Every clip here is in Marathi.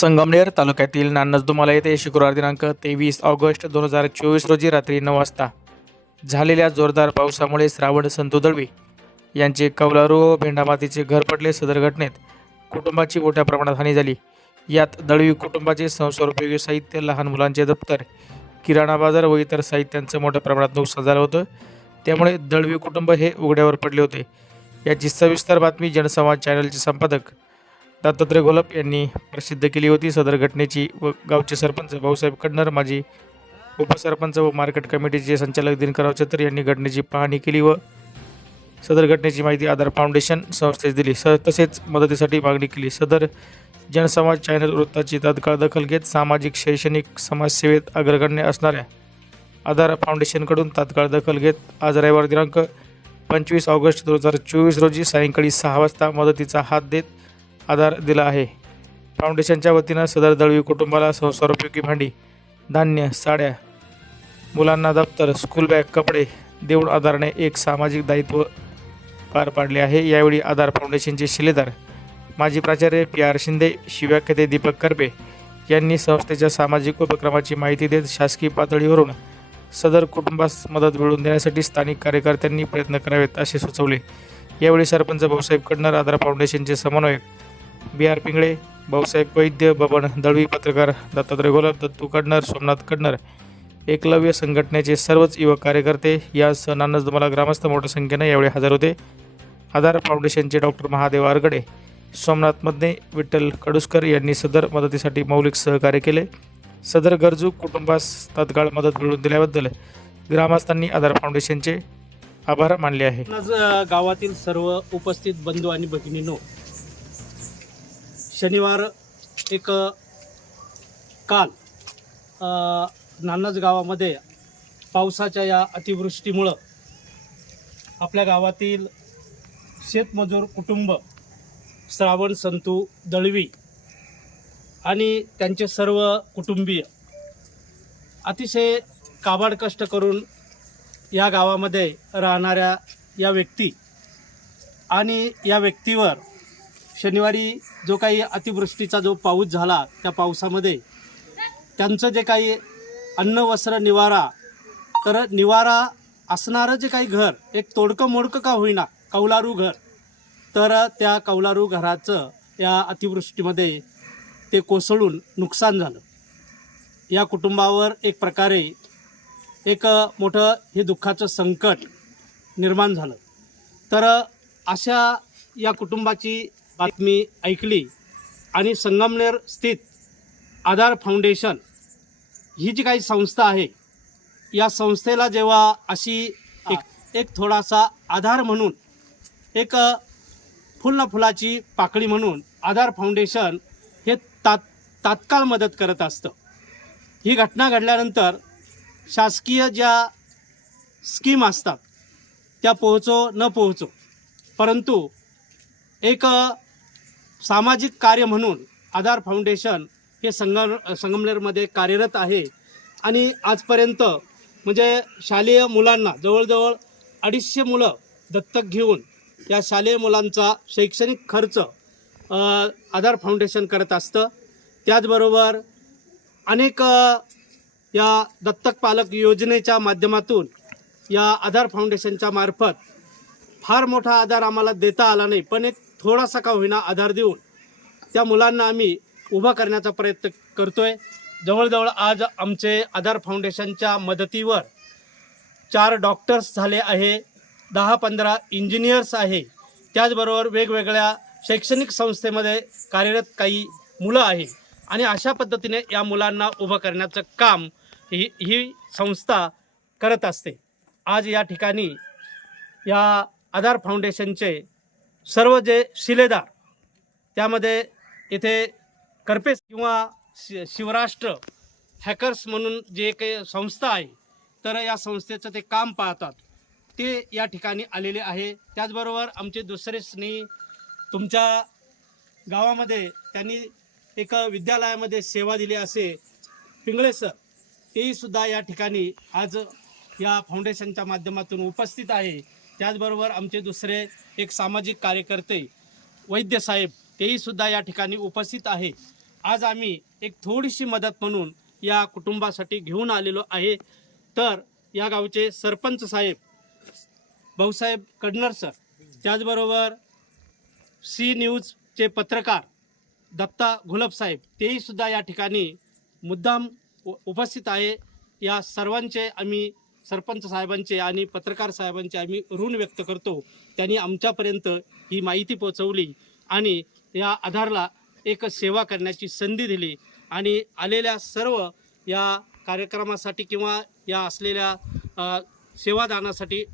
संगमनेर तालुक्यातील नानसदुमाला येथे शुक्रवार दिनांक तेवीस ऑगस्ट दोन हजार चोवीस रोजी रात्री नऊ वाजता झालेल्या जोरदार पावसामुळे श्रावण संतू दळवी यांचे कौलारू भेंडामातीचे घर पडले सदर घटनेत कुटुंबाची मोठ्या प्रमाणात हानी झाली. यात दळवी कुटुंबाचे संसारोपयोगी साहित्य लहान मुलांचे दप्तर किराणा बाजार व इतर साहित्यांचं मोठ्या प्रमाणात नुकसान झालं होतं. त्यामुळे दळवी कुटुंब हे उघड्यावर पडले होते. याची सविस्तर बातमी जनसंवाद चॅनलचे संपादक दत्तात्रय घोलप यांनी प्रसिद्ध केली होती. सदर घटनेची व गावचे सरपंच भाऊसाहेब कडनर माजी उपसरपंच व मार्केट कमिटीचे संचालक दिनकराव छत्र यांनी घटनेची पाहणी केली व सदर घटनेची माहिती आधार फाउंडेशन संस्थेस दिली. स तसेच मदतीसाठी मागणी केली. सदर जनसमाज चॅनल वृत्ताची तात्काळ दखल घेत सामाजिक शैक्षणिक समाजसेवेत अग्रगण्य असणाऱ्या आधार फाउंडेशनकडून तात्काळ दखल घेत आज रविवार दिनांक पंचवीस ऑगस्ट दोन हजार चोवीस रोजी सायंकाळी सहा वाजता मदतीचा हात देत आधार दिला आहे. फाउंडेशनच्या वतीनं सदर दळवी कुटुंबाला संसारोपयोगी भांडी धान्य साड्या मुलांना दप्तर स्कूल बॅग कपडे देऊळ आधारने एक सामाजिक दायित्व पार पाडले आहे. यावेळी आधार फाउंडेशनचे शिलेदार माजी प्राचार्य पी आर शिंदे शिव्याख्याते दीपक करबे यांनी संस्थेच्या सामाजिक उपक्रमाची माहिती देत शासकीय पातळीवरून सदर कुटुंबास मदत मिळवून देण्यासाठी स्थानिक कार्यकर्त्यांनी प्रयत्न करावेत असे सुचवले. यावेळी सरपंच भाऊसाहेब कडनर आधार फाउंडेशनचे समन्वयक बी आर पिंगळे भाऊसाहेब वैद्य बबन दळवी पत्रकार दत्तात्रय गोलाब दत्तू कडणार सोमनाथ कडणार एकलव्य संघटनेचे सर्वच युवक कार्यकर्ते या सणांनाच तुम्हाला ग्रामस्थ मोठ्या संख्येनं यावेळी हजर होते. आधार फाउंडेशनचे डॉक्टर महादेव आरगडे सोमनाथमध्ये विठ्ठल कडुसकर यांनी सदर मदतीसाठी मौलिक सहकार्य केले. सदर गरजू कुटुंबास तात्काळ मदत मिळवून दिल्याबद्दल ग्रामस्थांनी आधार फाउंडेशनचे आभार मानले आहे. आज गावातील सर्व उपस्थित बंधू आणि भगिनींनो शनिवार एक काल अ, नान्नज गावामध्ये पावसाच्या या अतिवृष्टीमुळं आपल्या गावातील शेतमजूर कुटुंब श्रावण संतू दळवी आणि त्यांचे सर्व कुटुंबीय अतिशय काबाड कष्ट करून या गावामध्ये राहणाऱ्या या व्यक्ती आणि या व्यक्तीवर शनिवारी जो काही अतिवृष्टीचा जो पाऊस झाला त्या पावसामध्ये त्यांचं जे काही अन्न वस्त्र निवारा तर निवारा असणारं जे काही घर एक तोडकं मोडकं का होईना कौलारू घर तर त्या कौलारू घराचं या अतिवृष्टीमध्ये ते कोसळून नुकसान झालं. या कुटुंबावर एक प्रकारे एक मोठं हे दुःखाचं संकट निर्माण झालं. तर अशा या कुटुंबाची बातमी ऐकली आणि संगमनेर स्थित आधार फाउंडेशन ही जी काही संस्था आहे या संस्थेला जेव्हा अशी एक एक थोडासा आधार म्हणून एक फुल फुलाची पाकळी म्हणून आधार फाउंडेशन हे तात तात्काळ मदत करत असतं. ही घटना घडल्यानंतर शासकीय ज्या स्कीम असतात त्या पोहोचो न पोहोचो परंतु एक सामाजिक कार्य म्हणून आधार फाउंडेशन हे संगम संगमनेरमध्ये कार्यरत आहे. आणि आजपर्यंत म्हणजे शालेय मुलांना जवळजवळ अडीचशे मुलं दत्तक घेऊन या शालेय मुलांचा शैक्षणिक खर्च आधार फाउंडेशन करत असतं. त्याचबरोबर अनेक या दत्तक पालक योजनेच्या माध्यमातून या आधार फाउंडेशनच्या मार्फत फार मोठा आधार आम्हाला देता आला नाही. पण एक थोडासा का होईना आधार देऊन त्या मुलांना आम्ही उभा करण्याचा प्रयत्न करतोय. जवळजवळ आज आमचे आधार फाउंडेशनच्या मदतीवर चार डॉक्टर्स झाले आहे दहा पंधरा इंजिनियर्स आहे. त्याचबरोबर वेगवेगळ्या शैक्षणिक संस्थेमध्ये कार्यरत काही मुलं आहे. आणि अशा पद्धतीने या मुलांना उभं करण्याचं काम ही ही संस्था करत असते. आज या ठिकाणी या आधार फाउंडेशनचे सर्व जे शिलेदार त्यामध्ये इथे करपेस किंवा शि शिवराष्ट्र हॅकर्स म्हणून जे काही संस्था आहे तर या संस्थेचं ते काम पाहतात. ते या ठिकाणी आलेले आहे. त्याचबरोबर आमचे दुसरे स्नेही तुमच्या गावामध्ये त्यांनी एक विद्यालयामध्ये सेवा दिली असे पिंगळे सर तेही सुद्धा या ठिकाणी आज या फाउंडेशनच्या माध्यमातून उपस्थित आहे. त्याचबरोबर आमचे दुसरे एक सामाजिक कार्यकर्ते वैद्य साहेब तेही सुद्धा या ठिकाणी उपस्थित आहे. आज आम्ही एक थोडीशी मदत म्हणून या कुटुंबासाठी घेऊन आलेलो आहे. तर या गावचे सरपंच साहेब भाऊसाहेब कडनर सर त्याचबरोबर सी न्यूजचे पत्रकार दत्ता घुलप साहेब तेही सुद्धा या ठिकाणी मुद्दाम उपस्थित आहे. या सर्वांचे आम्ही सरपंच साहेबांचे आणि पत्रकार साहेबांचे आम्ही ऋण व्यक्त करतो. त्यांनी आमच्यापर्यंत ही माहिती पोहोचवली आणि या आधारला एक सेवा करण्याची संधी दिली आणि आलेल्या सर्व या कार्यक्रमासाठी किंवा या असलेल्या सेवादानासाठी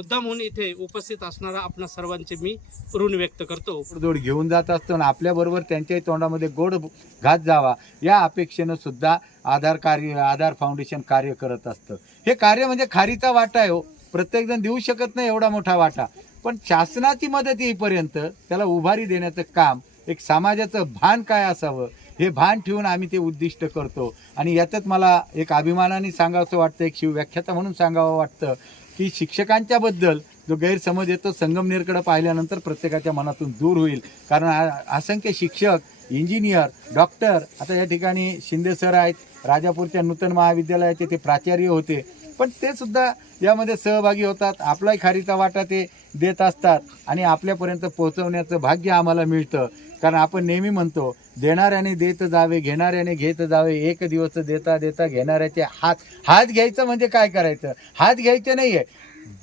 मुद्दाम म्हणून इथे उपस्थित असणारा आपणा सर्वांचे मी ऋण व्यक्त करतो. गोड घेऊन जात असतो आणि आपल्याबरोबर त्यांच्याही तोंडामध्ये गोड घात जावा या अपेक्षेनं सुद्धा आधार कार्य आधार फाउंडेशन कार्य करत असतं. हे कार्य म्हणजे खारीचा वाटा आहे हो. प्रत्येकजण देऊ शकत नाही एवढा मोठा वाटा. पण शासनाची मदत येईपर्यंत त्याला उभारी देण्याचं काम एक समाजाचं भान काय असावं हे भान ठेवून आम्ही ते उद्दिष्ट करतो. आणि याच्यात मला एक अभिमानाने सांगावंसं वाटतं एक शिवव्याख्याता म्हणून सांगावं वाटतं की शिक्षकांच्या बद्दल जो गैरसमज येतो संगमनेरकडे पाहिल्यानंतर प्रत्येकाच्या मनातून दूर होईल. कारण असंख्य शिक्षक इंजिनियर डॉक्टर आता या ठिकाणी शिंदे सर आहेत राजापूरच्या नूतन महाविद्यालयाचे ते प्राचार्य होते. पण ते सुद्धा यामध्ये सहभागी होतात आपलाही खारीचा वाटा ते. देत असतात आणि आपल्यापर्यंत पोहोचवण्याचं भाग्य आम्हाला मिळतं. कारण आपण नेहमी म्हणतो देणाऱ्याने देत जावे घेणाऱ्याने घेत जावे. एक दिवस देता देता घेणाऱ्याचे हात हात घ्यायचं म्हणजे काय करायचं? हात घ्यायचे नाहीये.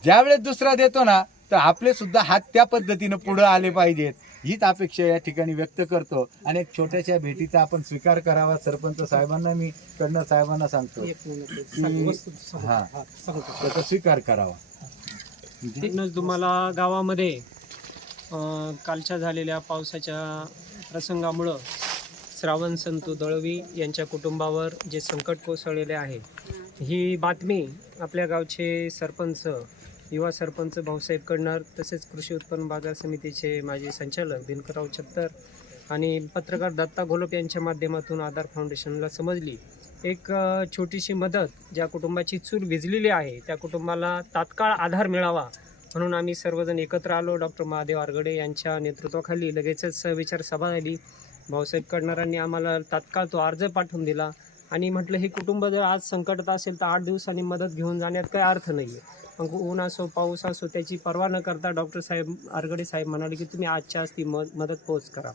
ज्यावेळेस दुसरा देतो ना तर आपले सुद्धा हात त्या पद्धतीनं पुढे आले पाहिजेत. हीच अपेक्षा या ठिकाणी व्यक्त करतो. आणि एक छोट्याशा भेटीचा आपण स्वीकार करावा. सरपंच साहेबांना मी कडनं साहेबांना सांगतो. हा. त्याचा स्वीकार करावा. तिथूनच तुम्हाला गावामध्ये अं, कालच्या झालेल्या पावसाच्या प्रसंगामुळं श्रावण संतू दळवी यांच्या कुटुंबावर जे संकट कोसळलेले आहे ही बातमी आपल्या गावचे सरपंच युवा सरपंच भाऊसाहेब कडणार तसेच कृषी उत्पन्न बाजार समितीचे माजी संचालक दिनकरराव छत्तर आणि पत्रकार दत्ता घोलप यांच्या माध्यमातून आधार फाउंडेशनला समजली. एक छोटीशी मदत ज्या कुटुंबाची चूल विजलेली आहे त्या कुटुंबाला तात्काळ आधार मिळावा म्हणून आम्ही सर्वजण एकत्र आलो. डॉक्टर महादेव आरगडे यांच्या नेतृत्वाखाली लगेचच विचार सभा झाली. भाऊसाहेब कडणारांनी आम्हाला तात्काळ तो अर्ज पाठवून दिला आणि म्हटलं हे कुटुंब जर आज संकटात असेल तर आठ दिवसांनी मदत घेऊन जाण्यात काही अर्थ नाही आहे मग ऊन असो पाऊस असो त्याची पर्वा न करता डॉक्टर साहेब आरगडे साहेब म्हणाले की तुम्ही आजच्या आज ती म मदत पोच करा.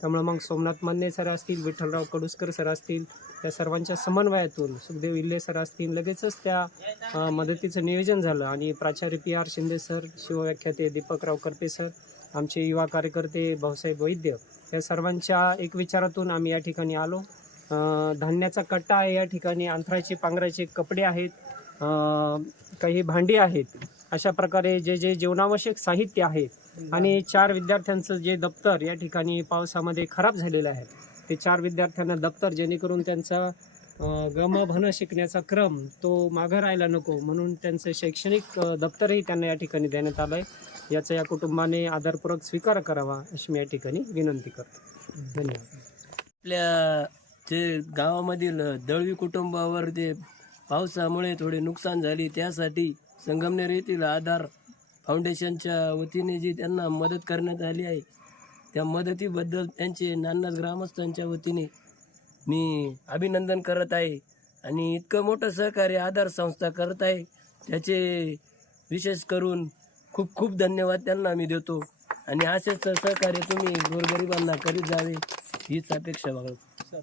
त्यामुळं मग सोमनाथ मान्य सर असतील विठ्ठलराव कडुसकर सर असतील त्या सर्वांच्या समन्वयातून सुखदेव इल्ले सर असतील लगेचच त्या मदतीचं नियोजन झालं. आणि प्राचार्य पी आर शिंदे सर शिवव्याख्याते दीपकराव करपे सर आमचे युवा कार्यकर्ते भाऊसाहेब वैद्य या सर्वांच्या एक विचारातून आम्ही या ठिकाणी आलो. धान्याचा कट्टा आहे या ठिकाणी अंथराचे पांघराचे कपडे आहेत काही भांडी आहेत. अशा प्रकारे जे जे जीवनावश्यक साहित्य आहे आणि चार विद्यार्थ्यांचं जे दप्तर या ठिकाणी पावसामध्ये खराब झालेलं आहे ते चार विद्यार्थ्यांना दप्तर जेणेकरून त्यांचा गमभन शिकण्याचा क्रम तो मागं राहायला नको म्हणून त्यांचं शैक्षणिक दप्तरही त्यांना या ठिकाणी देण्यात आलं आहे याचा या कुटुंबाने आधारपूर्वक स्वीकार करावा अशी मी या ठिकाणी विनंती करतो. धन्यवाद. आपल्या जे गावामधील दळवी कुटुंबावर जे पावसामुळे थोडे नुकसान झाली त्यासाठी संगमनेर येथील आधार फाउंडेशनच्या वतीने जी त्यांना मदत करण्यात आली आहे त्या मदतीबद्दल त्यांचे नान्नास ग्रामस्थांच्या वतीने मी अभिनंदन करत आहे आणि इतकं मोठं सहकार्य आधार संस्था करत आहे त्याचे विशेष करून खूप खूप धन्यवाद त्यांना मी देतो. आणि असेच सहकार्य तुम्ही गोरगरिबांना करीत जावे हीच अपेक्षा बाळगतो.